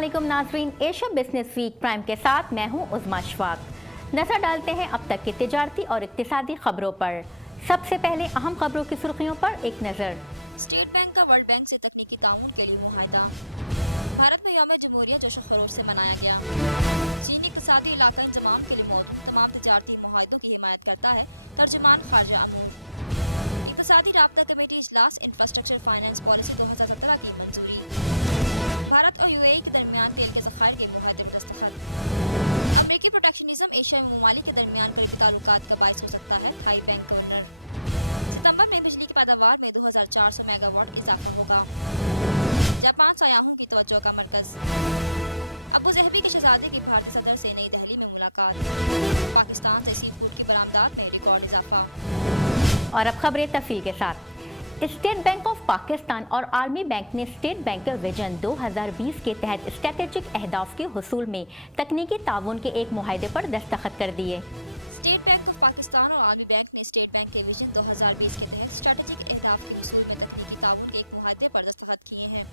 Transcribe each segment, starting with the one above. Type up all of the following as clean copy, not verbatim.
अस्सलामुअलैकुम नाज़रीन, Asia business week prime के साथ मैं हूं उज़मा अशफाक। नजर डालते हैं अब तक की तिजारती और इक्तिसादी खबरों पर। सबसे पहले अहम खबरों की सुर्खियों पर एक नज़र। स्टेट बैंक का वर्ल्ड बैंक से तकनीकी ताउन के लिए मुआहदा। भारत में यौम जमहूरिया जोशो खरोश से मनाया गया। चीन इक्तिसादी इलाका इंजमाम के लिए मौजूद तमाम तिजारती मुआहदों की हिमायत करता है। तर्जुमान खारजा अमूर। इक्तिसादी राब्ता कमेटी इजलास इंफ्रास्ट्रक्चर फाइनेंस पॉलिसी 2017 की मंजूरी। भारत और यूएई के दरमियान तेल के ज़खायर के मुआहदे पर दस्तखत। अमरीकी प्रोटेक्शनिज्म एशिया में ममालिक के दरमियान करीबी ताल्लुकात का बाइस हो सकता है। Thai bank governor. सितंबर में बिजली की पैदावार में 2400 मेगावाट इजाफा होगा। जापान सयाहों की तवज्जो का मरकज़। अबू ज़हबी के शहजादे की भारतीय सदर से नई दिल्ली में मुलाकात। पाकिस्तान से सी फूड की बरामदात में रिकॉर्ड इजाफा। और अब खबरें तफसील के साथ। स्टेट बैंक ऑफ पाकिस्तान और आर्मी बैंक ने स्टेट बैंक विजन 2020 के तहत स्ट्रेटेजिक अहदाफ के हुसूल में तकनीकी ताउन के एक मुआहदे पर दस्तखत कर दिए। स्टेट बैंक ऑफ पाकिस्तान और आर्मी बैंक ने स्टेट बैंक के विजन 2020 के तहत स्ट्रेटेजिक अहदाफ के हुसूल में तकनीकी ताउन के एक मुआहदे पर दस्तखत किए हैं।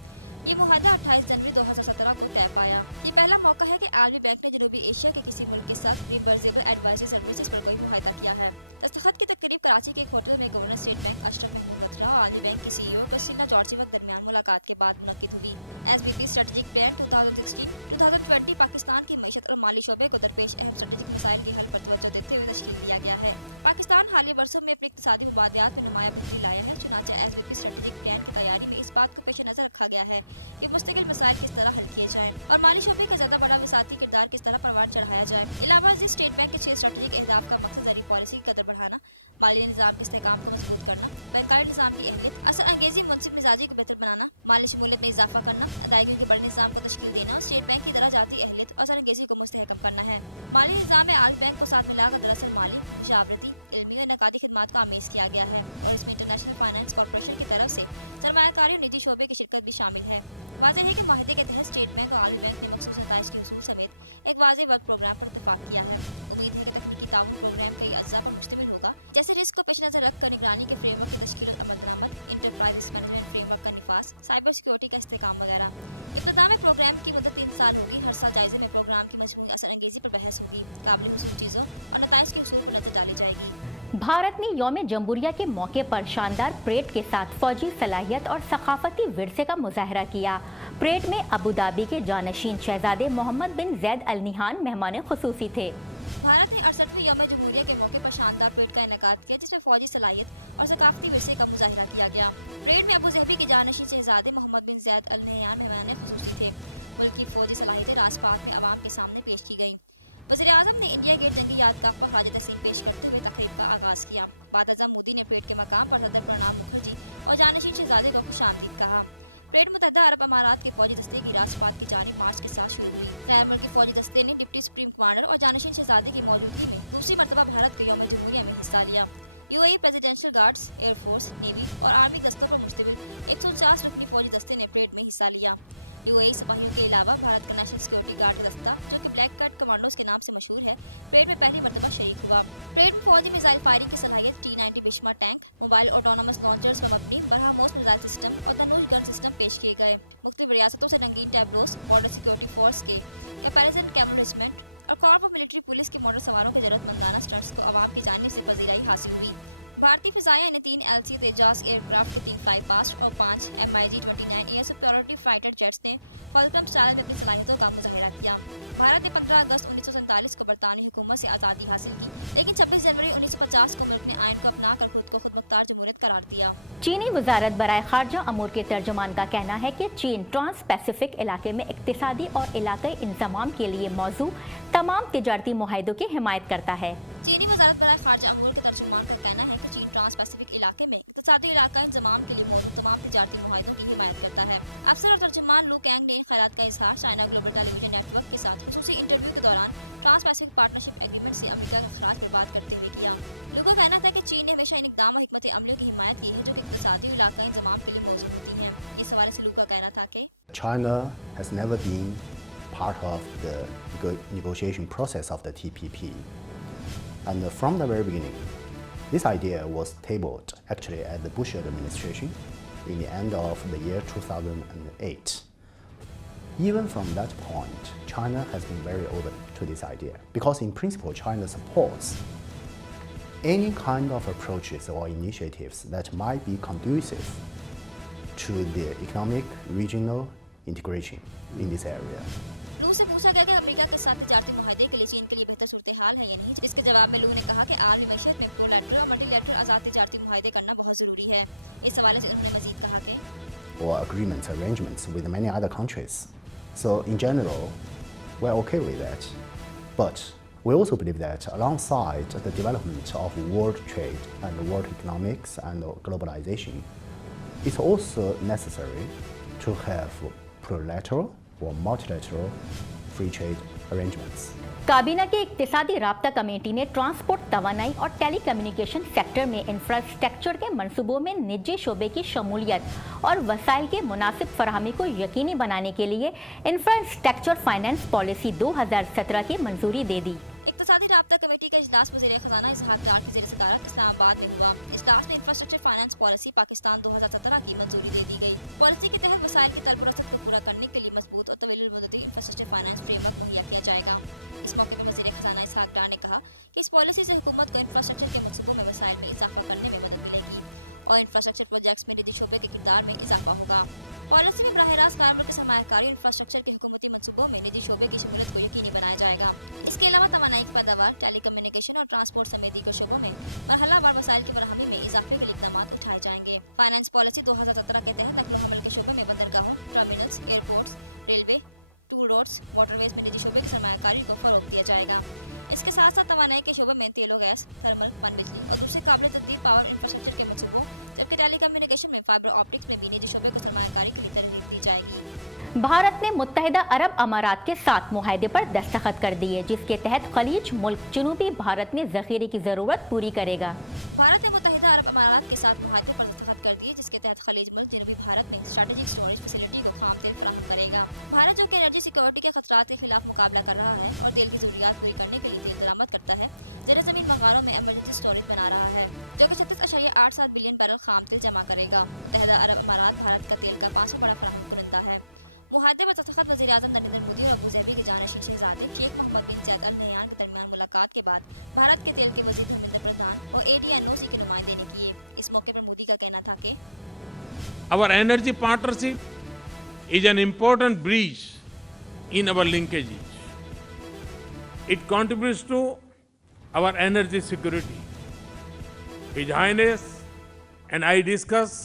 ये मुआहदा 28 जनवरी 2017 को तय पाया। ये पहला मौका है कि आर्मी बैंक ने जनूबी एशिया के किसी मुल्क के साथ रिम्बर्सेबल एडवाइजरी सर्विसेज पर कोई मुआहदा किया है। दस्तखत की तकरीब कराची के एक होटल में governor state bank Ashraf Mahmood Wathra और आर्मी बैंक की सीईओ क्रिस्टीना जॉर्जीवा के दरमियान मुलाकात के बाद मुनक्किद हुई। SBP स्ट्रेटेजिक प्लान 2016-2020 पाकिस्तान की मईशत और माली शोबे को दरपेश अहम स्ट्रेटेजिक मसाइल के हल पर तवज्जो देते हुए तश्कील दिया गया है। पाकिस्तान हालिया बरसों में अपने इक्तिसादी मुबादलात में नुमाया बेहतरी लाया है। चुनांचे SBP स्ट्रेटेजिक प्लान की तैयारी में इस बात को पेश नजर रखा गया है कि मुस्तकिल मसाइल किस तरह हल किए जाएं और माली शोबे का ज्यादा बड़ा वसाती किरदार किस तरह परवान चढ़ाया जाए। इलावा इस स्टेट बैंक के 6 स्ट्रेटेजिक अहदाफ का मकसद ज़री पॉलिसी की कदर बढ़ाना, माली निज़ाम के इस्तेहकाम को मजबूत करना, बैंकारी निज़ाम की अहलियत, असर अंगेजी मुनसिफ मिजाजी को बेहतर बनाना, माली शमूलियत में इजाफा करना, अदायगियों के बड़े निज़ाम को तश्कील देना और स्टेट बैंक की दराजाती अहलियत और असर अंगेजी को मुस्तहकम करना है। माली निज़ाम में आर्मी बैंक को साथ मिलाकर दरअसल माली, मुशावरती, इल्मी और नकादी खिदमात को आमेज किया गया है और इसमें इंटरनेशनल फाइनेंस कॉरपोरेशन की तरफ से सरमायाकारी और निजी शोबे की शिरकत भी शामिल है। वाज़ेह है कि माहिदे के तहत स्टेट बैंक और आर्मी बैंक ने मखसूस नताइज के हुसूल समेत एक वाज़ेह वर्क प्रोग्राम पर इत्तेफाक किया है। उम्मीद है कि तकनीकी ताउन प्रोग्राम कई अज्जा पर मुश्तमिल होगा, जैसे रिस्क को पेश नज़र रख कर निगरानी के फ्रेमवर्क की तश्कील और अमल दरामद, इंटरप्राइज रिस्क मैनेजमेंट फ्रेमवर्क का निफास, साइबर सिक्योरिटी का इस्तेहकाम वगैरह। इब्तिदा में प्रोग्राम की मुद्दत 3 साल होगी। हर साल जायजे में प्रोग्राम की मजमूई असर अंगेजी पर बहस होगी, काबिल हुसूल चीज़ों और नताइज के हुसूल पर नजर डाली जाएगी। भारत ने यौम जमहूरिया के मौके पर शानदार परेड के साथ फौजी सलाहियत और सकाफती विरसे का मुजाहरा किया। परेड में अबू धाबी के जानशीन शहजादे मोहम्मद बिन जैद अल निहान मेहमान खुसूसी थे। भारत ने 68वीं यौम जमहूरिया के मौके पर शानदार परेड का इनेकाद किया, जिसमें फौजी सलाहियत और सकाफती विरसे का मुजाहरा किया गया। परेड में अबू ज़हबी के जानशीन शहजादे मोहम्मद बिन जैद अल निहान मेहमान खुसूसी थे। मुल्क की फौजी सलाहियतें राजपाथ में अवाम के सामने पेश की गईं। वज़ीर आज़म ने इंडिया गेट जंगी यादगाह पर खराज तहसीन पेश करते हुए तकरीब का आगाज़ किया। बाद-ए-आज़म मोदी ने परेड के मकाम पर सदर प्रणब मुखर्जी और जानशीन शहजादे को खुशामदीद कहा। परेड मुत्तहदा अरब अमारात के फौजी दस्ते की राजपाथ की जानिब मार्च के साथ शुरू हुई। गैर मुल्की फौजी दस्ते ने डिप्टी सुप्रीम कमांडर और जानशीन शहजादे की मौजूदगी में दूसरी मरतबा भारत के यौम जमहूरिया में हिस्सा लिया। UAE presidential guards, air force, navy और आर्मी दस्तों पर मुश्तमिल 149 रुकनी फौजी दस्ते ने परेड में हिस्सा लिया। यूएई सिपाहियों के अलावा भारत का नेशनल सिक्योरिटी गार्ड का दस्ता, जो कि ब्लैक कट कमांडोज के नाम से मशहूर है, परेड में पहली मरतबा शरीक हुआ। परेड में फौजी मिसाइल फायरिंग की सलाहियत, T-90 Bhishma tank, mobile autonomous launchers पर मबनी बरहमोस मिसाइल सिस्टम और धनुष गन सिस्टम पेश किए गए। मुख्तलिफ रियासतों से रंगीन टैब्लोस, बॉर्डर सिक्योरिटी फोर्स के कैपेरिजन कैमल रेजिमेंट और कॉर्प ऑफ मिलिट्री पुलिस के मोटर सवारों के जरूरतमंदाना स्टंट्स को आवाम की जानिब से पजीराई हासिल हुई। भारतीय फिजाइया ने 3 LCA तेजास एयरक्राफ्ट के 3 फ्लाई पास्ट और 5 MiG-29 air superiority fighter jets ने फॉल्कम स्टाइल में अपनी सलाहियतों का मुजाहिरा किया। भारत ने 15 अगस्त 1947 को बरतानवी हुकूमत से आज़ादी हासिल की, लेकिन 26 जनवरी 1950 को मुल्क ने आइन को अपना कर खुद को खुद मुख्तार जमहूरियत करार दिया। चीनी वजारत बराए खारजा अमूर के तर्जुमान का कहना है कि चीन ट्रांस पैसिफिक इलाके में इक्तिसादी और इलाकाई इंतजाम के लिए मौजू तमाम तिजारती मुआहदों की हिमायत करता है। चीनी वजारत बराए खारजा अमूर के तर्जुमान का कहना है कि चीन ट्रांस पैसिफिक इलाके में इक्तिसादी इलाका इंतजाम के लिए मौजूद तमाम तिजारती मुआहदों की हिमायत करता है। अफसर और तर्जुमान लू कैंग ने इन ख्यालात का इजहार चाइना ग्लोबल टेलीविजन नेटवर्क के साथ खुसूसी इंटरव्यू के दौरान ट्रांस पैसिफिक पार्टनरशिप एग्रीमेंट से अमेरिका का खराज पर बात करते हुए किया। लू का कहना था कि चीन ने हमेशा इन इक़दाम और हिकमत अमलियों की हिमायत की है जो कि इक्तिसादी इलाका इंतजाम के लिए मौजूद होती हैं। इस हवाले से लू का कहना था कि China has never been part of the negotiation process of the TPP. And from the very beginning, this idea was tabled actually at the Bush administration in the end of the year 2008. Even from that point, China has been very open to this idea because in principle, China supports any kind of approaches or initiatives that might be conducive to the economic regional integration in this area. लू से पूछा गया कि America के साथ तजारती मुआहदे के लिए चीन के लिए बेहतर सूरत हाल है या नहीं, जिसके जवाब में लू ने कहा कि आलमी मईशत में प्रोलैटरल और मल्टीलैटरल आज़ाद तजारती मुआहदे करना बहुत ज़रूरी है। इस हवाले से उन्होंने मज़ीद कहा कि or agreements, arrangements with many other countries. So in general, we're okay with that. But we also believe that alongside the development of world trade and world economics and globalization, it's also necessary to have plurilateral or multilateral free trade arrangements. काबीना की इक्तिसादी राब्ता committee ने transport, तवानाई और tele communication sector में infrastructure के मंसूबों में निजी शोबे की शमूलियत और वसाइल के मुनासिब फराहमी को यकीनी बनाने के लिए इंफ्रास्ट्रक्चर फाइनेंस पॉलिसी 2017 की मंजूरी दे दी। इक्तिसादी राब्ता कमेटी का इजलास वज़ीर ख़ज़ाना इज़हाक डार की ज़ेर सदारत इस्लामाबाद में हुआ। इजलास में इंफ्रास्ट्रक्चर फाइनेंस पॉलिसी पाकिस्तान 2017 की मंजूरी दे दी गई। पॉलिसी के तहत वसाइल की तलब रसद को पूरा करने के लिए मजबूत और तवील मुद्दती इंफ्रास्ट्रक्चर फाइनेंस फ्रेमवर्क मुहैया किया जाएगा। इस मौके पर वज़ीर ख़ज़ाना इज़हाक डार ने कहा कि इस पॉलिसी से हुकूमत को इंफ्रास्ट्रक्चर के मनसूबों में वसाइल में इजाफा करने में मदद मिलेगी और इंफ्रास्ट्रक्चर प्रोजेक्ट्स में निजी शोबे के किरदार में इजाफा होगा। पॉलिसी में बराह रास्त ग़ैर मुल्की सरमायाकारी और इंफ्रास्ट्रक्चर के हुकूमती मनसूबों में निजी शोबे की शमूलियत को यकीनी बनाया जाएगा। इसके अलावा तवानाई की पैदावार, टेली कम्युनिकेशन और ट्रांसपोर्ट समेत दीगर शोबों में मरहलावार वसाइल की फराहमी में इजाफे के लिए इक़दाम उठाए जाएंगे। फाइनेंस पॉलिसी 2017 के तहत नकलो हमल के शोबे में बंदरगाहों, terminals, airports, railway, toll roads, waterways में निजी शोबे की सरमायाकारी को फ़रोग़ दिया जाएगा। इसके साथ साथ तवानाई के शोबे में तेल और गैस, थर्मल, पनबिजली और दूसरे काबिल तजदीद पावर इंफ्रास्ट्रक्चर के मनसूबों, जबकि टेली कम्युनिकेशन में फाइबर ऑप्टिक्स में भी निजी शोबे को सरमायाकारी के लिए तरगीब दी जाएगी। भारत ने मुत्तहिदा अरब अमारात के साथ मुआहदे पर दस्तखत कर दिए, जिसके तहत खलीज मुल्क जनूबी भारत में ज़ख़ीरे की ज़रूरत पूरी करेगा। भारत ने मुत्तहिदा अरब अमारात के साथ मुआहदे पर दस्तखत कर दिए, जिसके तहत खलीज मुल्क जनूबी भारत में स्ट्रेटेजिक स्टोरेज फैसिलिटी को खाम तेल फराहम करेगा। भारत, जो कि एनर्जी सिक्योरिटी के खतरात के खिलाफ मुकाबला कर रहा है और तेल की ज़रूरियात पूरी करने के लिए तेल दरामद करता है, ज़ेर ज़मीन मगारों में एमरजेंसी स्टोरेज बना रहा है, जो कि 36.87 बिलियन बैरल खाम तेल जमा करेगा। मुत्तहिदा अरब अमारात भारत का तेल का 5वां बड़ा फराहम कुनंदा है। मुआहदे पर दस्तखत वज़ीर आज़म नरेंद्र मोदी और अबू ज़ैबी के जानशीन शहज़ादे शेख मोहम्मद बिन ज़ायद अल नहयान के दरमियान मुलाकात के बाद भारत के तेल के वज़ीर धर्मेंद्र प्रधान और ADNOC के नुमाइंदे ने किए। इस मौके पर मोदी का कहना था कि Our energy partnership is an important bridge in our linkages. It contributes to our energy security. His Highness and I discuss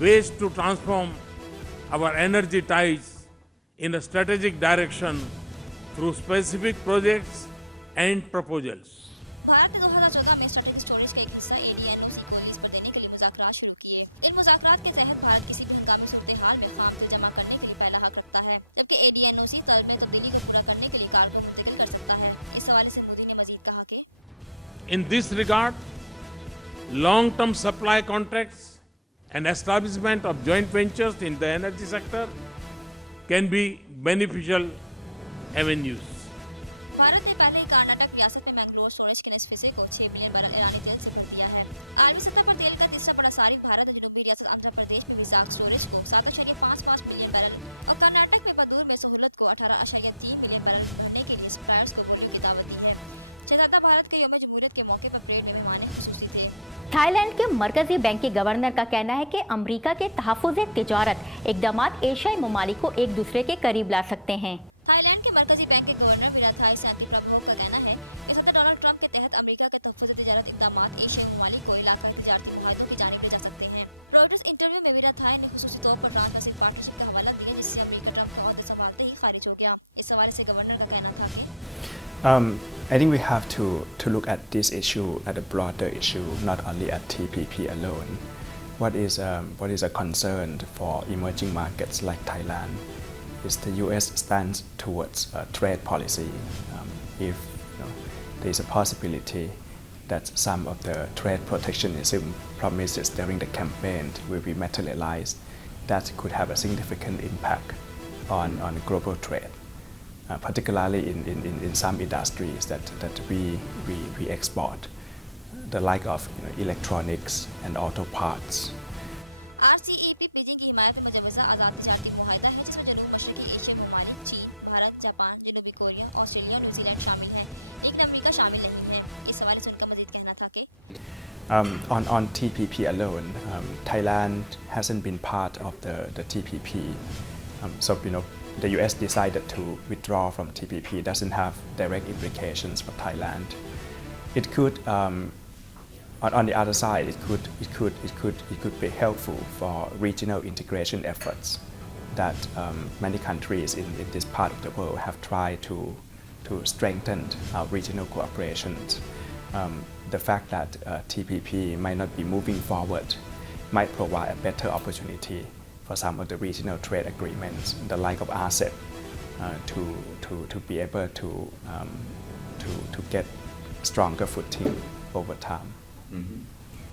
ways to transform our energy ties in a strategic direction through specific projects and proposals. Bharat ने 2014 में strategic storage का एक हिस्सा ADNOC को lease पर देने के लिए मुज़ाकरात शुरू किए। इन मुज़ाकरात के तहत भारत किसी भी हंगामी सूरत हाल में खाम तेल जमा करने के लिए पहला हक रखता है, जबकि ADNOC तलब में तब्दीली को पूरा करने के लिए कार्गो मुंतकिल कर सकता है। इस हवाले से मोदी ने मजीद कहा कि In this regard, long-term supply contracts and establishment of joint ventures in the energy sector can be beneficial avenues. Bharat ने पहले ही कर्नाटक रियासत में मैंगलोर स्टोरेज के निस्फ हिस्से को 6 बिलियन बैरल ईरानी तेल से भर दिया है। आलमी सतह पर तेल का तीसरा बड़ा सारिफ भारत ने जनूबी रियासत आंध्र प्रदेश में विजाक स्टोरेज को 7.55 मिलियन बैरल और कर्नाटक में पदूर में सहूलत को 18.3 मिलियन बैरल भरने के लिए सप्लायर्स को बोलियों की दावत दी है। शहजादा भारत के यौम जमहूरियत के मौके पर परेड में मेहमान खुसूसी थे। थाईलैंड के मरकजी बैंक के गवर्नर का कहना है कि अमेरिका के तहफ़्फ़ुज़ तिजारत इक़दामात एशियाई ममालिक को एक दूसरे के करीब ला सकते हैं। थाईलैंड के मरकजी बैंक के गवर्नर विराथाई सांतिप्रभोव का कहना है कि सदर डोनाल्ड ट्रंप के तहत अमेरिका के तहफ़्फ़ुज़ तिजारत इक़दामात एशियाई ममालिक को इलाकाई तिजारती मुआहदों की जानिब ले जा सकते हैं। रॉयटर्स इंटरव्यू में विराथाई ने खुसूसी तौर पर ट्रांस पैसिफिक पार्टनरशिप का हवाला दिया, जिससे अमेरिका ट्रंप का ओहदा संभालते ही खारिज हो गया। इस हवाले से गवर्नर का कहना था कि I think we have to look at this issue at a broader issue, not only at TPP alone. What is a concern for emerging markets like Thailand is the U.S. stance towards trade policy. If there is a possibility that some of the trade protectionism promises during the campaign will be materialized, that could have a significant impact on global trade. Particularly in some industries that we export, the like of electronics and auto parts. RCEP Beijing की हिमायत में मुजवजा आज़ाद तिजारती मुआहिदा है जिसमें जनूब मशरकी एशियाई ममालिक चीन, Bharat, Japan, जनूबी Korea, Australia और New Zealand शामिल हैं, लेकिन अमेरिका शामिल नहीं है। इस हवाले से उनका मजीद कहना था कि on TPP alone, Thailand hasn't been part of the TPP. So, the US decided to withdraw from TPP. It doesn't have direct implications for Thailand. It could, on the other side, it could be helpful for regional integration efforts that many countries in this part of the world have tried to strengthen regional cooperation. The fact that TPP might not be moving forward might provide a better opportunity for some of the regional trade agreements, the like of RCEP, to be able to get stronger footing over time.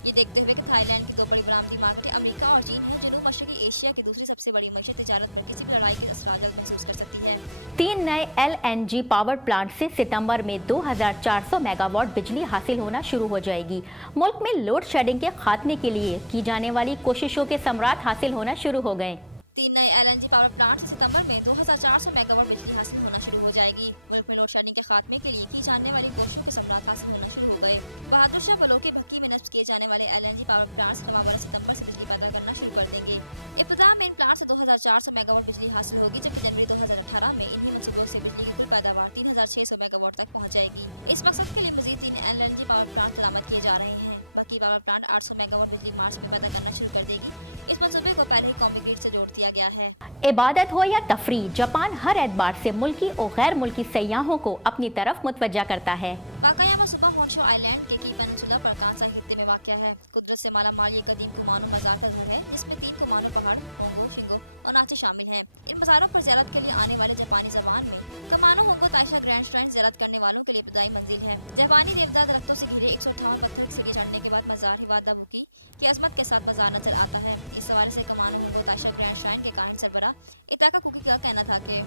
ये देखते हुए कि Thailand की दो बड़ी बरामदी मार्केटें America और चीन है, जनूब मशरकी एशिया की दूसरी सबसे बड़ी मईशत तिजारत पर किसी भी लड़ाई के असरात जल्द महसूस कर सकती है। 3 नए LNG पावर प्लांट से सितंबर में 2400 मेगावाट बिजली हासिल होना शुरू हो जाएगी। मुल्क में लोड शेडिंग के खात्मे के लिए की जाने वाली कोशिशों के समरात हासिल होना शुरू हो गए। 3 नए LNG पावर प्लांट से सितंबर में 2400 मेगावाट बिजली हासिल होना शुरू हो जाएगी। मुल्क में लोड शेडिंग के खात्मे के लिए की जाने वाली कोशिशों के समरात हासिल होना शुरू हो गए। बहादुर शाह बलोकी भक्की में नस्ब किए जाने वाले LNG पावर प्लांट्स रवां बरस सितंबर से बिजली पैदा करना शुरू कर देंगे। इब्तिदा में इन प्लांट से 2400 मेगावाट बिजली हासिल होगी, जबकि जनवरी 2018 में इन्हीं मंसूबों से बिजली की कुल पैदावार 3600 मेगावाट तक पहुँच जाएगी। इस मकसद के लिए मजीद 3 LNG पावर प्लांट दरामद किए जा रहे हैं। भक्की पावर प्लांट 800 मेगावाट बिजली मार्च में पैदा करना शुरू कर देगी। इस मंसूबे को पहले ही कौमी ग्रिड से जोड़ दिया गया है। इबादत हो या तफरीह, जापान हर एतबार से मुल्की और गैर मुल्की सयाहों को अपनी तरफ मुतवज्जा करता है। वाकायामा सुबह होन्शो आइलैंड के की पेनिनसुला पर कांसाई खित्ते में वाक़या है। कुदरत से माला माल ये कदीम कुमानो मज़ार का घर है, जिसमें 3 कुमानो पहाड़, होंगो, शिंगो और नाची शामिल हैं। इन मज़ारों पर ज़ियारत के लिए आने वाले जापानी ज़बान में कमानो होंगो ताइशा ग्रैंड श्राइन ज़ियारत करने वालों के लिए इब्तिदाई मंजिल है। जापानी देवदार दरख्तों से घिरे 158 पत्थर की सीढ़ियाँ चढ़ने के बाद मज़ार हिवादा बुकी की अजमत के साथ मज़ार नजर आता है। इस हवाले से कमानो होंगो ताइशा ग्रैंड श्राइन के काहिन सरबरा इताका कुकी का कहना था कि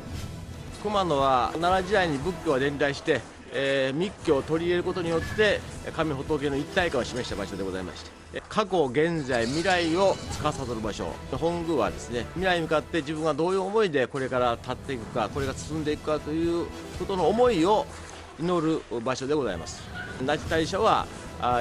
熊野は奈良時代に仏教が伝来して、密教を取り入れることによって神仏の一体感を示した場所でございまして、過去現在未来を司る場所、本宮はですね、未来に向かって自分がどういう思いでこれから立っていくか、これが進んでいくかということの思いを祈る場所でございます。那智大社は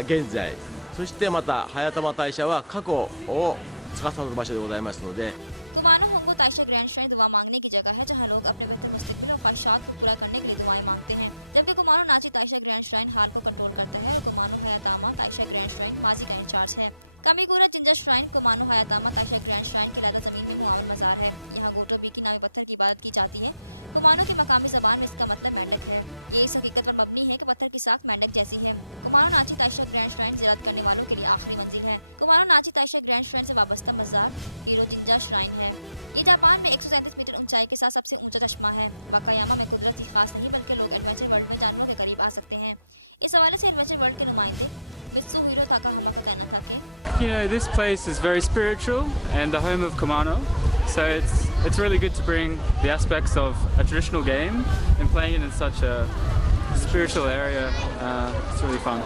現在、そしてまた早玉大社は過去を司る場所でございますので、 कुमानो होंगो ताइशा ग्रैंड श्राइन दुआ मांगने की जगह है, जहां लोग अपने बेहतर मुस्तकबिल और ख्वाहिशात को पूरा करने के लिए दुआएं मांगते हैं। जबकि कुमानो नाची ताइशा ग्रैंड श्राइन हाल को कंट्रोल करता है और Kumano Hayatama Taisha grand shrine माजी का इंचार्ज है। Kamikura Jinja shrine Kumano Hayatama Taisha grand shrine के लादा ज़मीन में मुआवन मज़ार है। यहाँ गोटो बीकी नामी पत्थर की इबादत की जाती है। कुमानो की मकामी ज़बान में इसका मतलब मेंढक है। ये इस हकीकत पर मबनी है कि पत्थर की साख मेंढक जैसी है। कुमानो नाची ताइशा ग्रैंड श्राइन ज़ियारत करने वालों के लिए आखिरी मंजिल है। कुमानो नाची ताइशा ग्रैंड श्राइन से वाबस्ता मज़ार हीरो जिंजा श्राइन है। ये जापान में 137 मीटर ऊंचाई के साथ सबसे ऊंचा चश्मा है। वाकायामा में कुदरत ही खास नहीं बल्कि लोग एडवेंचर वर्ल्ड में जानवरों के करीब आ सकते हैं। इस हवाले से एडवेंचर वर्ल्ड के नुमाइंदे मित्सुहिरो ताकाहामा का कहना था कि this place is very spiritual and the home of Kumano, so it's really good to bring the aspects of a traditional game and playing it in such a spiritual area. It's really fun,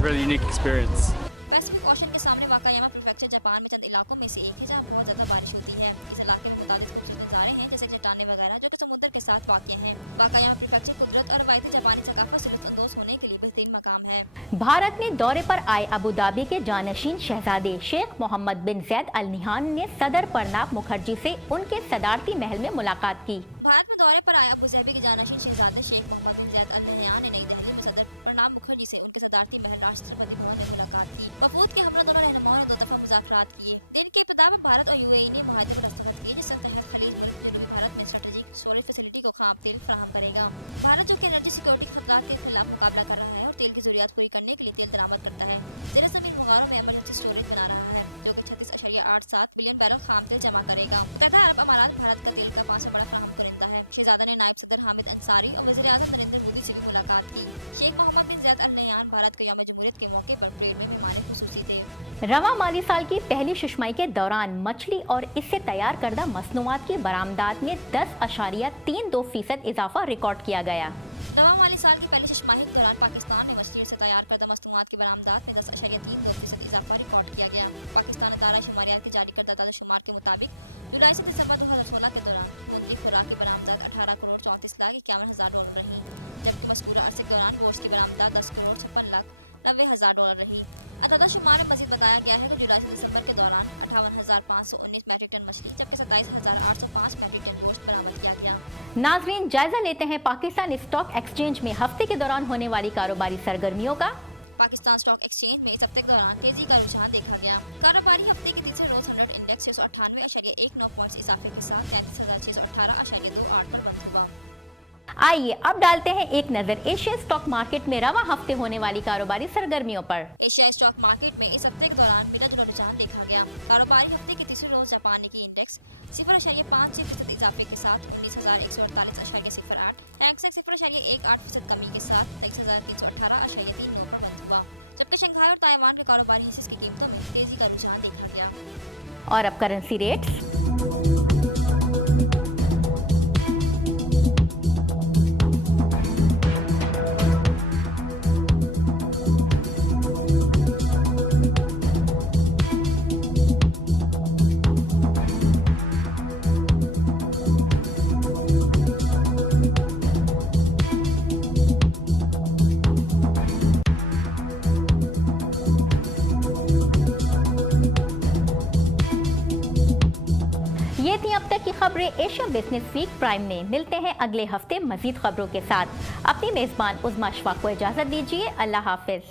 really unique experience. Pacific ocean के सामने Wakayama prefecture Japan में चंद इलाकों में से एक है जहां बहुत ज़्यादा बारिश होती है। इस इलाके में मुताबिक खूबसूरत नज़ारे हैं, जैसे चट्टानें वगैरह जो कि समुद्र के साथ वाक़ हैं। वाकायामा प्रीफेक्चर कुदरत और रवायती जापानी सकाफत से लुत्फ़अंदोज़ होने के लिए बेहतरीन मकाम है। भारत में दौरे पर आए अबू धाबी के जानशीन शहजादे शेख मोहम्मद बिन जैद अल नहयान ने सदर प्रणब मुखर्जी से उनके सदारती महल में मुलाकात की। भारत में दौरे पर आए अबू धाबी के जानशीन शहजादे शेख मोहम्मद बिन जैद अल नहयान ने नई दिल्ली में सदर प्रणब मुखर्जी से उनके सदारती महल राष्ट्रपति भवन में मुलाकात की। वफूद के हमरा दोनों रहनुमाओं ने 2 दफा मुज़ाकरात किए। दिन के इब्तिदा में भारत और UAE ने मुआहदे पर दस्तखत किए, जिसके तहत खलीज मुल्क जनूबी भारत में स्ट्रेटेजिक स्टोरेज फैसिलिटी को खाम तेल फराहम करेगा। भारत जो कि एनर्जी सिक्योरिटी के खतरात के खिलाफ मुकाबला कर रहा है और तेल की ज़रूरियात पूरी करने के लिए तेल दरामद करता है, ज़ेर ज़मीन मुगारों में इमरजेंसी स्टोरेज बना रहा है, जो कि 36.87 बिलियन बैरल खाम तेल जमा करेगा। मुत्तहिदा अरब अमारात भारत का तेल का 5वां बड़ा फराहम कुनिंदा है। शहजादा ने नायब सदर हामिद अंसारी और वज़ीर आज़म नरेंद्र मोदी से भी मुलाकात की। शेख मोहम्मद बिन जैद अल नहयान भारत के यौम जमहूरियत के मौके पर परेड में मेहमान खुसूसी थे। रवां माली साल की पहली शुशमाई के दौरान मछली और इससे तैयार करदा मसनूआत की बरामदात में 10.32% इजाफा रिकॉर्ड किया गया। रवा माली साल की पहली छमाही के दौरान पाकिस्तान में मछली से तैयार करदा मसनूआत की बरामदात में 10.32% इजाफा रिकॉर्ड किया गया। पाकिस्तान अदारा शुमारियात के जारी करदा दादा शुमार के मुताबिक जुलाई से दिसंबर 2016 के दौरान समुद्री खुराक की बरामदात 18,34,51,000 रहीं, जबकि मज़कूरा अरसे के दौरान गोश्त की बरामदात 10,56,90,000 रही। अदादा शुमार में मजीद बताया गया है कि जुलाई से दिसंबर के दौरान 58,519 मैट्रिक टन मछली जबकि 27,805 मैट्रिक टन गोश्त बरामद किया गया। नाजरीन, जायजा लेते हैं पाकिस्तान स्टॉक एक्सचेंज में हफ्ते के दौरान होने वाली कारोबारी सरगर्मियों का। पाकिस्तान स्टॉक एक्सचेंज में इस हफ्ते के दौरान तेजी का रुझान देखा गया। कारोबारी हफ्ते के तीसरे रोज 100 इंडेक्स 698.19 पॉइंट्स इजाफे के साथ 33,618.28 पर बंद हुआ। आइए अब डालते हैं एक नजर एशिया स्टॉक मार्केट में रवा हफ्ते होने वाली कारोबारी सरगर्मियों पर। एशिया स्टॉक मार्केट में इस हफ्ते के दौरान मिला जुला रुझान देखा गया। कारोबारी हफ्ते के तीसरे रोज जापान निकी इंडेक्स 0.56% इजाफे के साथ 19,148.08, हैंगसेंग 0.18% कमी के साथ 23,318.39 पर बंद हुआ, जबकि शंघाई और ताइवान के कारोबारी हिस्से की कीमतों में तेजी का रुझान देखा गया। और अब करेंसी रेट्स। ये थी अब तक की खबरें एशिया बिजनेस वीक प्राइम में। मिलते हैं अगले हफ्ते मजीद खबरों के साथ। अपनी मेजबान उज़मा अशफाक को इजाजत दीजिए। अल्लाह हाफिज।